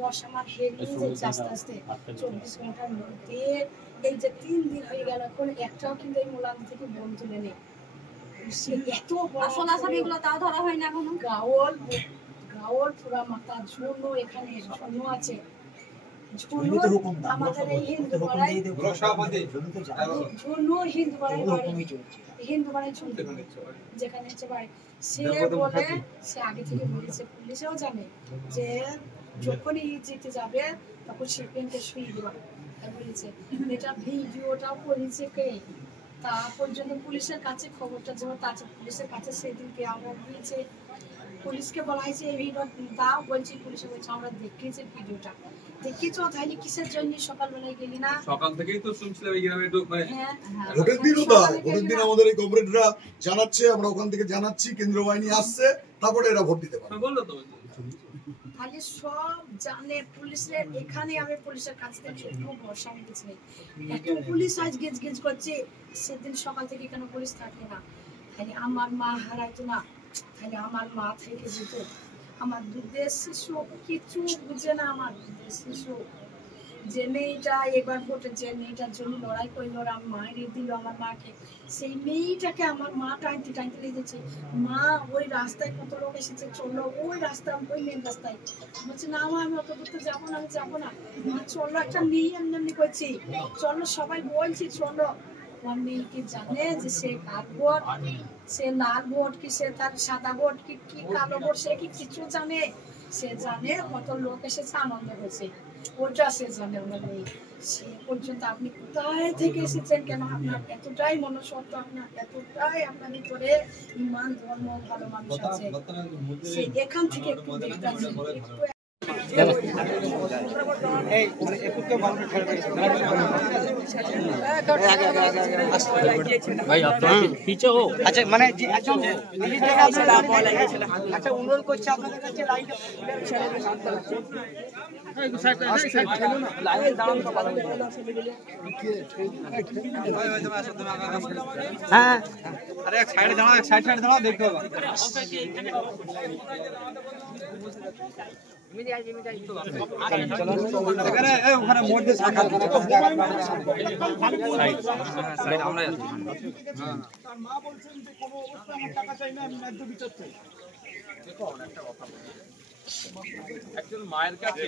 বর্ষা মাঠ হেরিয়ে যাচ্ছে আস্তে আস্তে 24 ঘন্টার মধ্যে। এই যে 3 দিন হয়ে গেল, এখন একটাও কিন্তু এই মোলাম থেকে বোন তুলে নেই। এত আসল আসামিগুলো তাও ধরা হয় না এখনো। গাওল পুরা মাথা ঝুনো, এখানে ঝুনো আছে। আমাদের এই হিন্দু পাড়ায় যেখানে সে বলে, সে আগে থেকে বলেছে, পুলিশেও জানে যে যখনই যেতে যাবে তখন সে পেনকে শুয়ে দেওয়া বলেছে। এটা ভিডিওটাও করেছে কে, তা পর্যন্ত পুলিশের কাছে খবরটা যখন পুলিশের কাছে সেদিনকে আমরা দিয়েছে, পুলিশকে বলা হয়েছে এই ভিডিও দাও, বলছি পুলিশে বলছে আমরা দেখেছি ভিডিওটা। দেখেছো তাহলে কিসের জন্য সকালবেলায় গেলি না? সকাল থেকেই তো শুনছিলাম এই গ্রামে তো ভোটের দিনও তাই, ভোটের দিন আমাদের এই কমরেডরা জানাচ্ছে, আমরা ওখান থেকে জানাচ্ছি কেন্দ্রীয় বাহিনী আসছে, তারপরে এরা ভোট দিতে পারে। বললো তো তাহলে সব জানে পুলিশের। এখানে আমি পুলিশের কাছ থেকে খুব ভরসা পেয়েছি। এত পুলিশ আজ গেজ গেজ করছে, সেদিন সকাল থেকে কেন পুলিশ থাকে না? তাহলে আমার মা হারাইতো না, তাহলে আমার মা থেকে যেত। আমার দুধের শিশু কিছু বুঝে না, আমার দুধের শিশু যে মেয়েটা এবার ভোটে, যে মেয়েটার জন্য লড়াই করলো, আমার মায়ের দিল আমার মাকে, সেই মেয়েটাকে আমার মা টাইতে টাইতে লেগেছে। মা ওই রাস্তায় কত লোক এসেছে, চললো ওই রাস্তা, ওই মেন রাস্তায়। বলছে না মা আমি অত দূরতে যাবো না, আমি যাবো না। মা চললো, একটা মেয়ে এমনি এমনি করছি, চললো, সবাই বলছি চললো। আমার মেয়েকে জানে যে সে কার ভোট, সে লাল ভোট কি সে তার সাদা ভোট কি কালো ভোট, সে কি কিছু জানে? সে জানে কত লোক এসেছে, আনন্দ হয়েছে, ওটা সে জানে। ওনার নেই সে পর্যন্ত আপনি কোথায় থেকে এসেছেন, কেন আপনার এতটাই মনুষ্যত্ব, আপনার এতটাই আপনার ভিতরে ইমান ধর্ম ভালো মানুষ আছে, সে এখান থেকে একটু দেখতে भाई आप पीछे हो। अच्छा মানে আচ্ছা অনুরোধ করছি আপনাদের কাছে লাইনটা হ্যাঁ আরে এক সাইডে দাঁড়াও, এক সাইড দাঁড়াও, দেখতে হবে। ওখানে মধ্যে শাখা আমরা মা বলছেন যে কোনো অবস্থা আমার টাকা চাই না, আমি ন্যায্য বিচার চাই। দেখো একটা কথা, একজন মায়ের কাছে